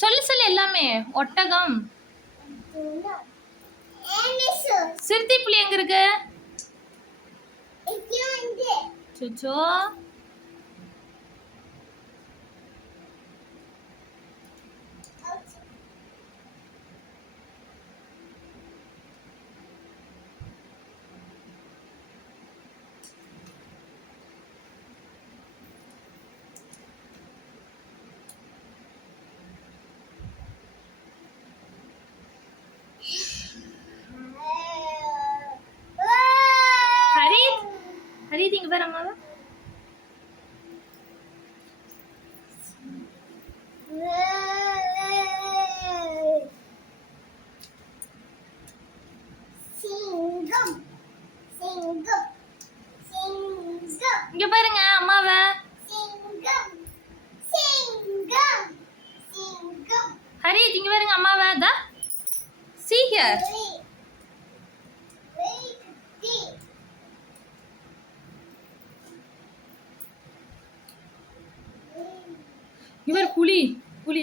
சொல்லு சொல்லு எல்லாமே. ஒட்டகம். சிறுத்தை புலி எங்க இருக்கு? சுச்சோ ஹரித் இங்க பாரு அம்மாவை சிங்கம் சிங்கம் சிங்கம் இங்க பாருங்க அம்மாவை சிங்கம் சிங்கம் சிங்கம் ஹரித் இங்க பாருங்க அம்மாவை தா here. இங்க பாரு புலி புலி